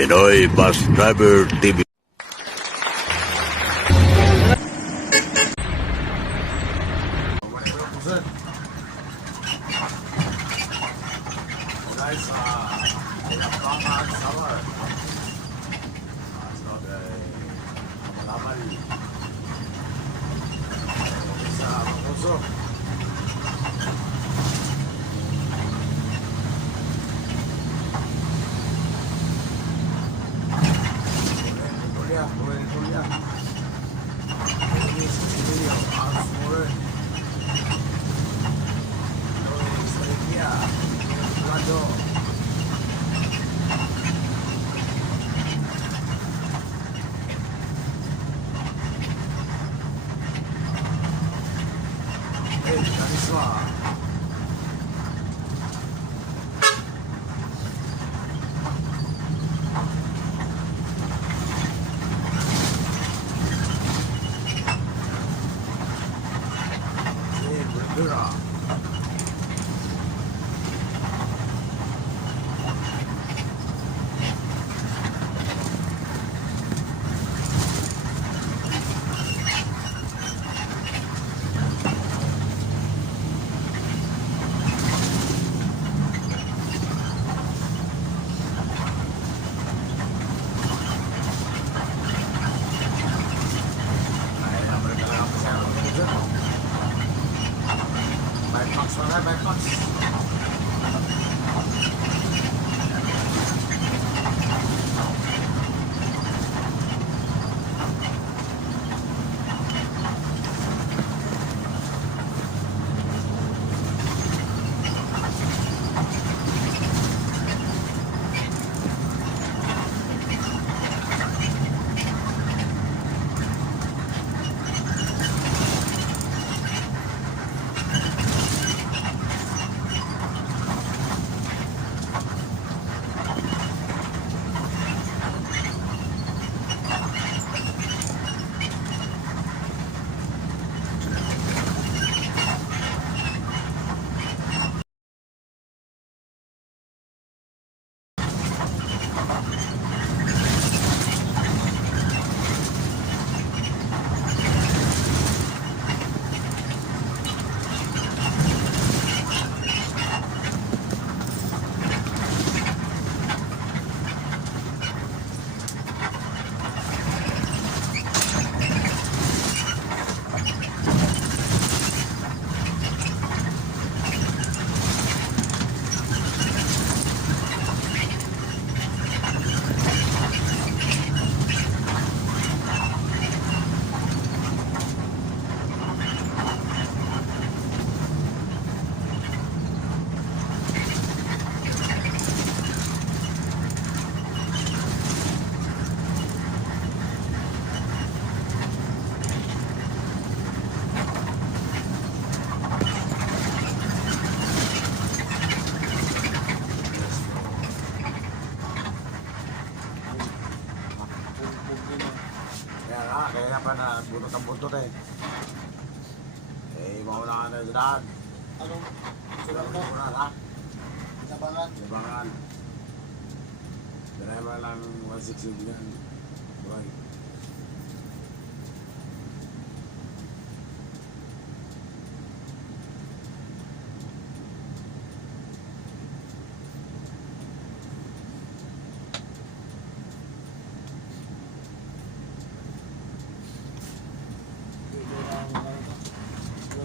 Pinoy Bus Driver TV. Guys, pinapangad summer. Sebagai abal-abal sa mga puso. Kuliah. Ini sini yang harus mulai. Sebenarnya, waduh. Karisma. Berdura. Bypass. Kaya pa na bunot ang buntot eh. Mauna ka na sa daan. Anong Sulat sulat mo na? na ha? Inabangan? Libangan. Driver lang 160 yan. Buhay.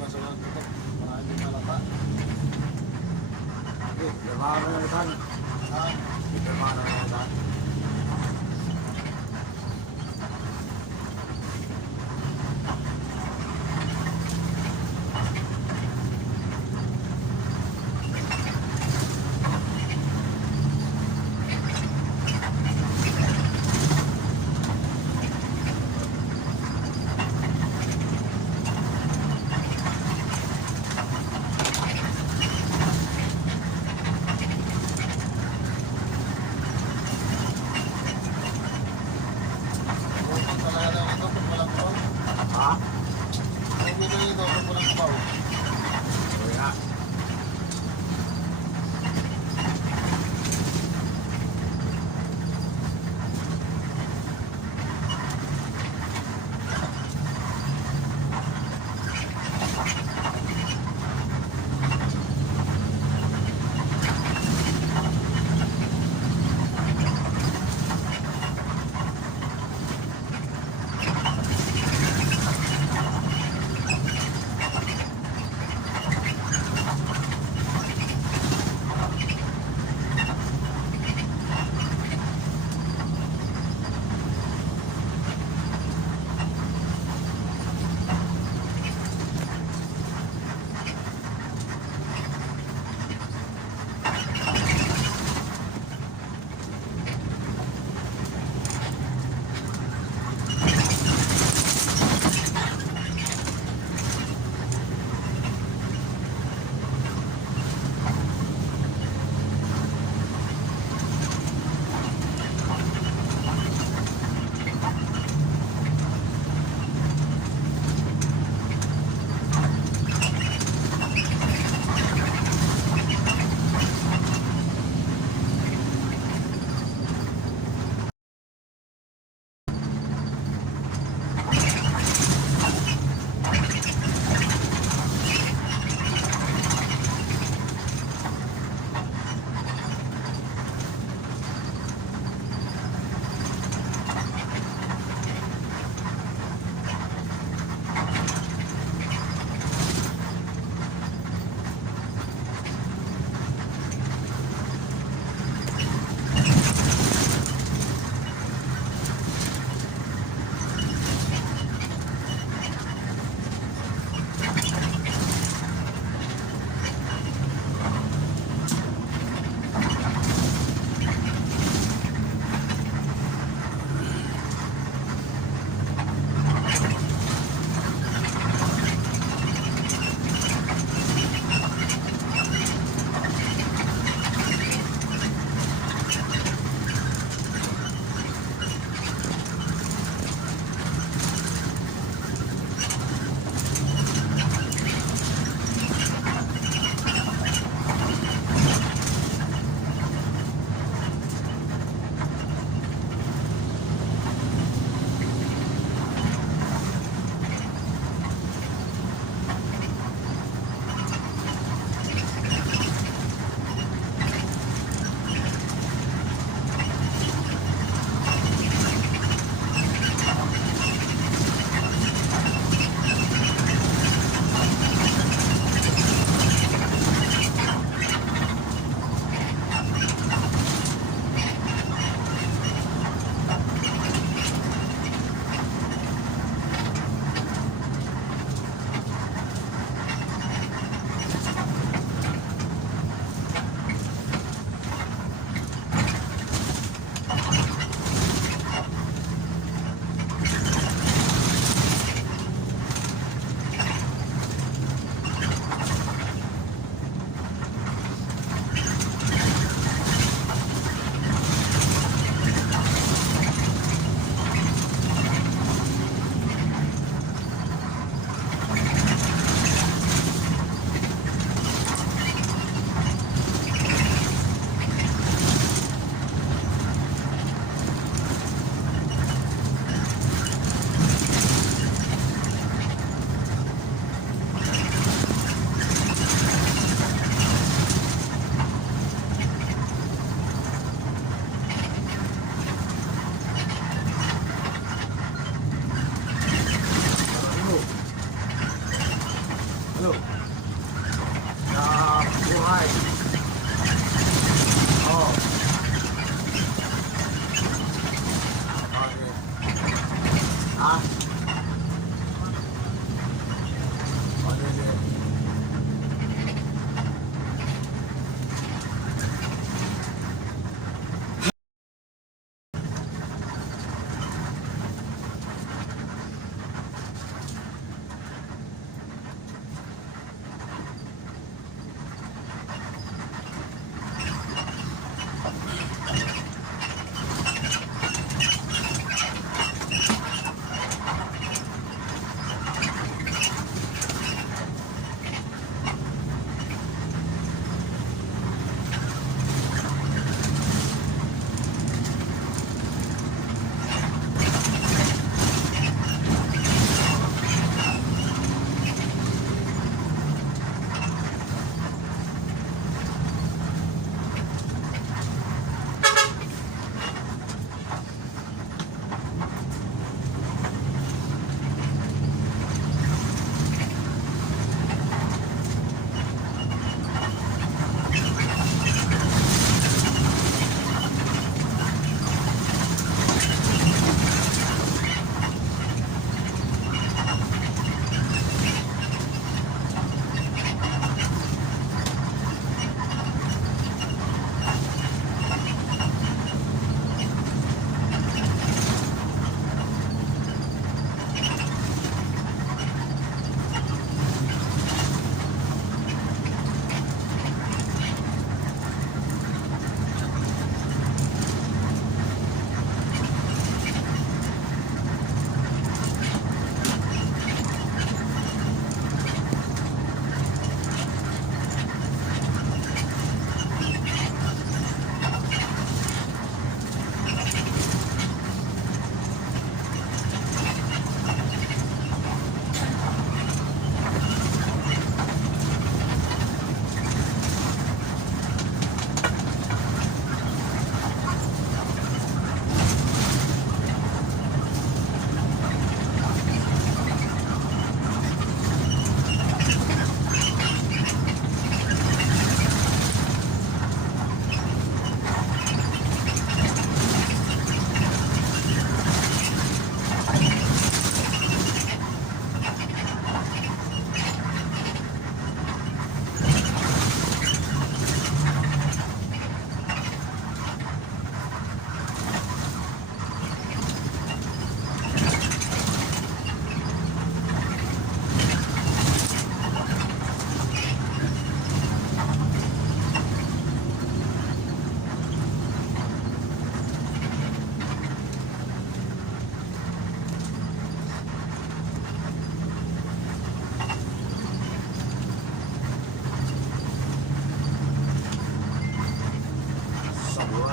Sulat dito. Maraming malapa. Libangan na yan saan? Ha? Libangan na yan saan?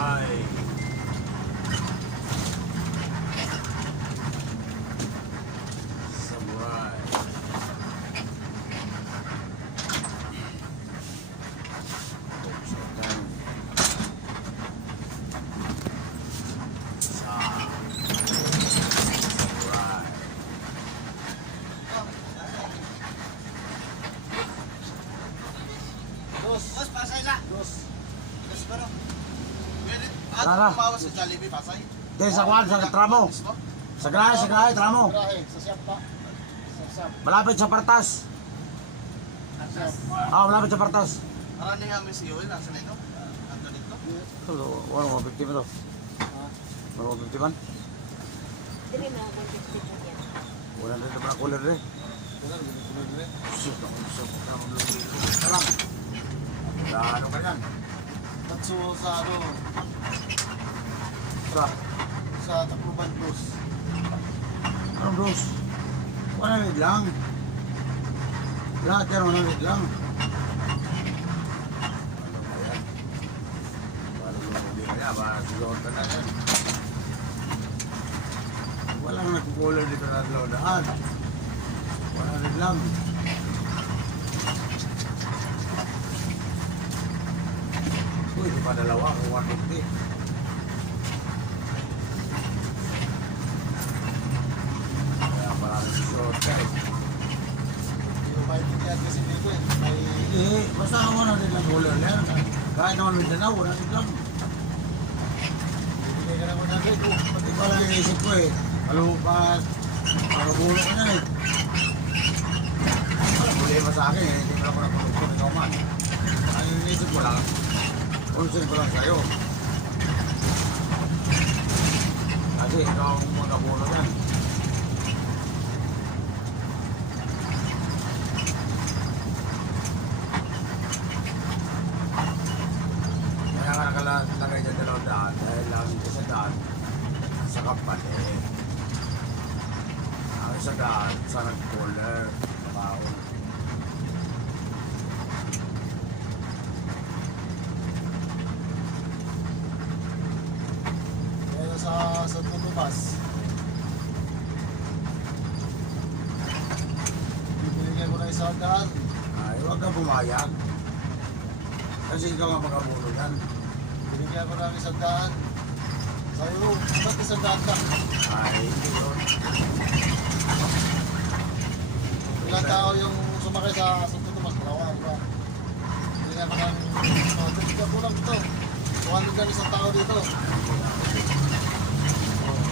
Samurai. Samurai. Buksan. Samurai. Dos. Boss, pasay na. Dos. Kasi pero, Tara. tumawa sa Jollibee, pasay. Kaya sa kwan, sa tramo. Sa grahe, tramo. Grahe. Sa siyap pa. Sa siyap. Malapit sa Partas. Malapit sa Partas. Marami nga may siyo, nasa na ito? Ando dito? Hello, 150 ba to? Ha? 150 man? Dili na 150 po yan. Wala na rin naman ang cooler eh. Wala, ginituloy rin. Shit, ako sa lang. Ano ka yan? Tatsu sa ano, Sa, sa Tacloban Plus. anong bros? 100 lang. Lahat yan, 100 lang. Walang nagkukulan dito na daan. 100 lang. Uy, di pa dalawa kung 150. Kaya maraming short guys. Hindi ko maintindihan kasi dito eh. May Basta ako 100 lang cooler yan. Kahit naman Mindanao, 100 lang. bibigay ka ng 100. Oh, Pati pa lang inisip ko eh. Kalupas, makabulo ka na eh. Walang problema sa akin eh. Hindi mo lang ko napagod ikaw man. Ang inisip ko lang, concern ko lang sa'yo. Kasi ikaw ang makabulo yan. Kaya nga nakalagay dyan 200 dahil lang isa daan sa kapan eh. Ang isa daan sa nag-cooler, mabaon. kaya sa Santo Tomas. Bibigay ko na 100. Ay, huwag kang pumayag. Kasi ikaw ang makabulo yan. Binigyan ko ng 100. Sabi ko, ba't 100 lang? Ay, hindi yun. Ilang tao yung sumakay sa Santo Tomas? Dalawa, di ba? Binigyan ko ng... Binigyan ko lang ito. 200 lang isang tao dito.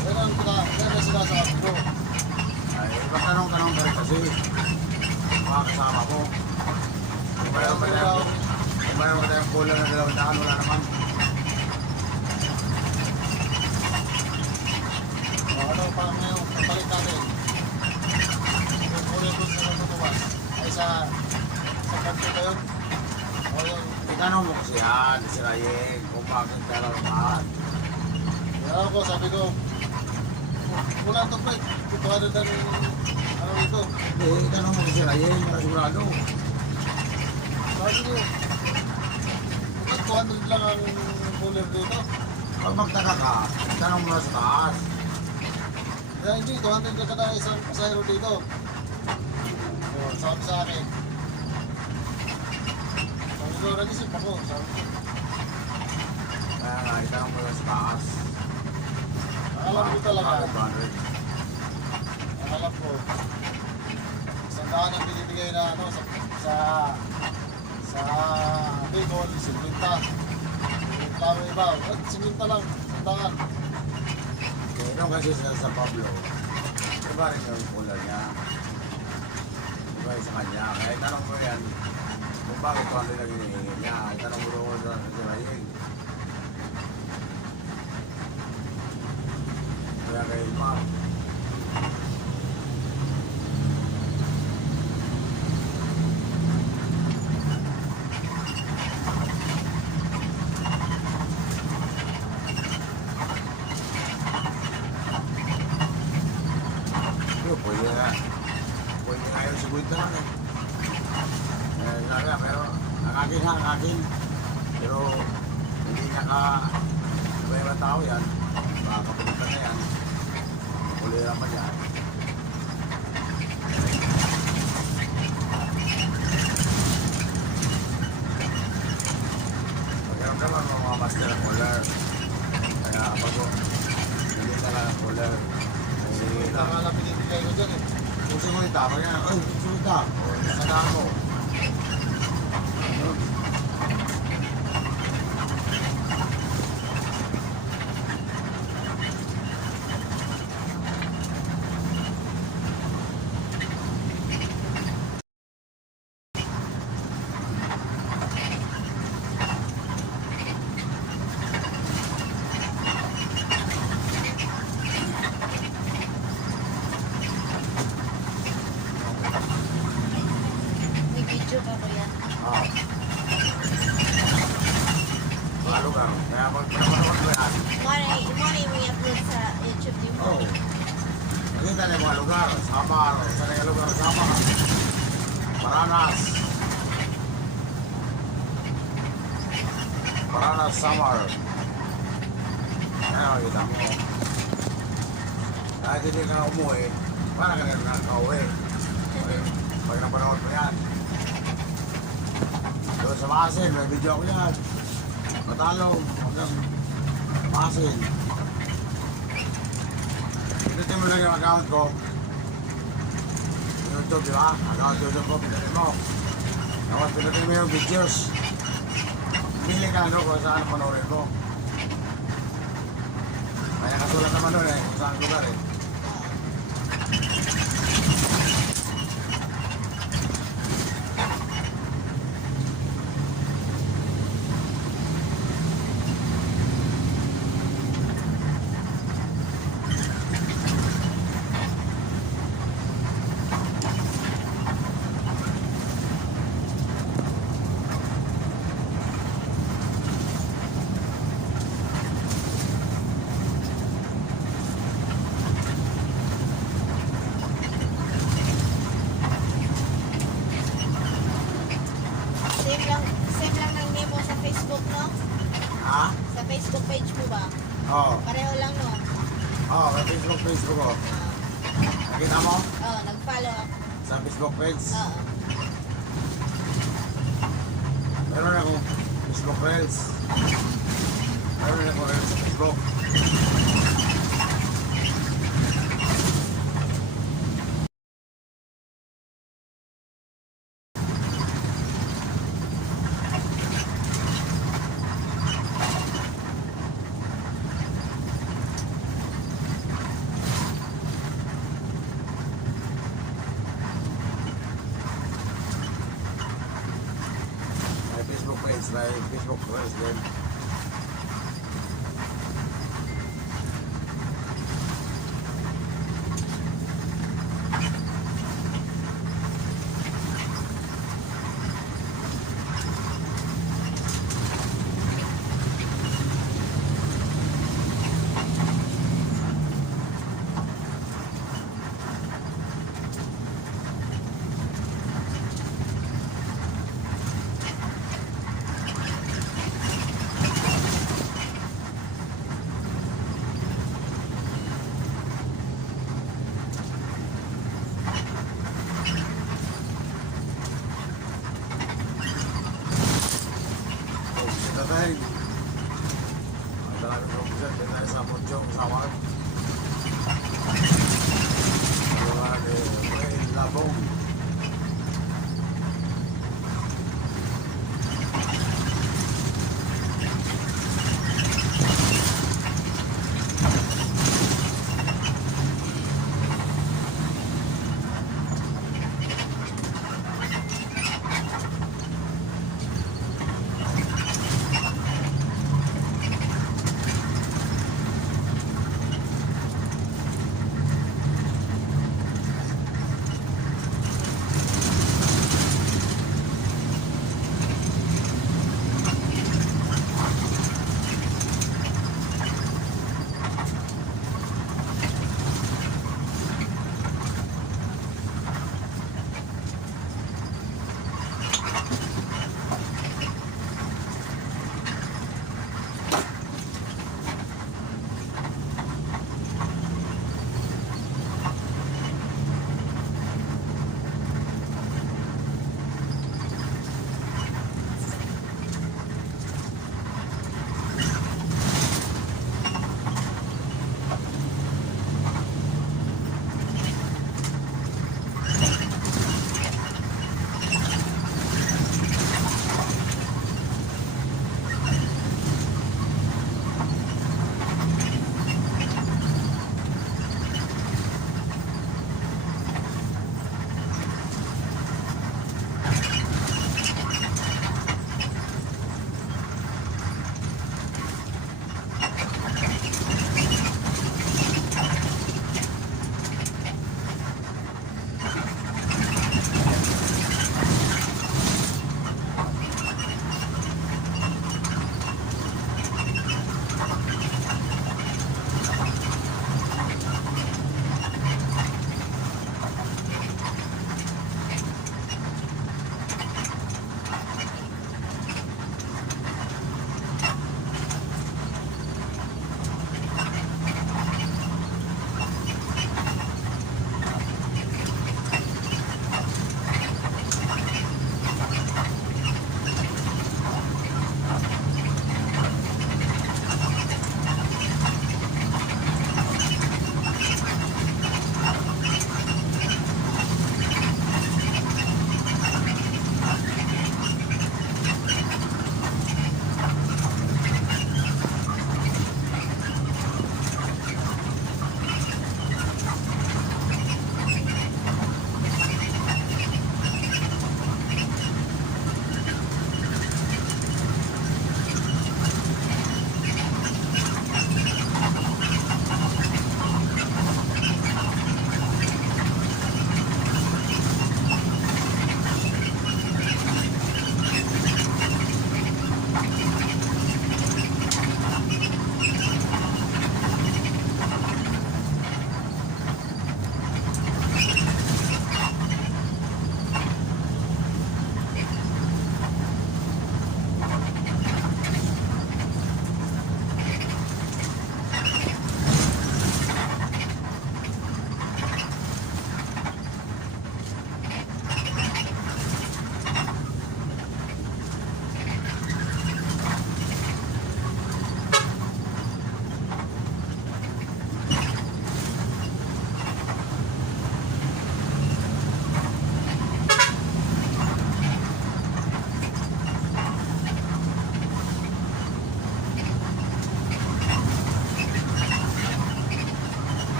Ganun na sila sa ako. Ay, tanong-tanong ka rin kasi. Mga kasama ko. Kung mayroon ba tayong cooler na 200, wala naman. Ano pa ngayon, papalit natin. Yung kulit ko sa Santo Tomas. Ay sa kanto ba yun? O yun. Itanong mo kasi yan, si Rayeng, kung bakit dalawahan. Alam ko, sabi ko, wala ito pa, kutuhan na ano dito. Hindi, itanong mo kasi Rayeng, para sigurado. Sabi ko, bakit 200 lang ang cooler dito? Pag magtaka ka, itanong mo na sa taas. Kaya hindi, 200 lang ka na isang pasahero dito. O, sabi sa akin. Sabi ko, nag-isip ako. Sabi ko, Kaya nga, itanong mo na sa taas. alam ko talaga, Bakit 200? alam ko, 100 ang binibigay na ano, sa Bicol, 50. Yung tao iba, 50 lang, 100. Yung kasi sa Pablo, iba rin yung cooler niya. Iba yung sa kanya. Kaya itanong mo yan, kung bakit 200 lang hinihingi niya. Itanong mo doon sa Rayeng. Kaya kayo ma. Pwede nga. Pwede nga yung sigurid naman eh. Sabi nga, pero ang akin ha, ang akin. Pero hindi naka Iba ibang tao yan. Makakapunta na yan. Huli naman yan. Pagkaramdaman mo mga master ng cooler. Kaya bago, hindi na lang ang cooler. Ito nga lang pinibigay ko dyan eh. Kung sumulita, pag yan, ay, sumulita. O, nasada ako. May video pa ko yan. Ah. Mga lugar. Kaya pag pinapanood mo yan, Money mo i-upload sa YouTube din mo. oh. Nakita na yung mga lugar. Samar. Sa na yung lugar. Samar. Paranas. Paranas, Samar. Kaya makikita mo. Kahit hindi ka umuwi, parang ka na nakauwi. Pag napanood mo yan. Doon sa Masin, may video ko yan. Matalong, hanggang Masin. Pinutin mo lang yung account ko. YouTube, di ba? Account YouTube ko, pinutin mo. Tapos pinutin mo yung videos. Pili ka ano kung saan panoorin mo. Kaya kasulat naman doon kung saan lugar eh. Same lang ng name mo sa Facebook, no? Ha? Sa Facebook page mo ba? Oo. Pareho lang, no? Oo, sa Facebook ko. Nakita mo? Nag-follow ako. Sa Facebook page. Oo. Meron akong Facebook Reels. Meron akong Reels sa Facebook. May Facebook page, may Facebook Reels din. Tatay. Ang dami kong buset, din tayo sa Monchong, Sawag. Sawag, Labong.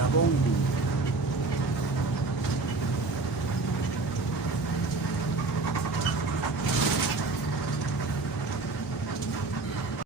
Yabong.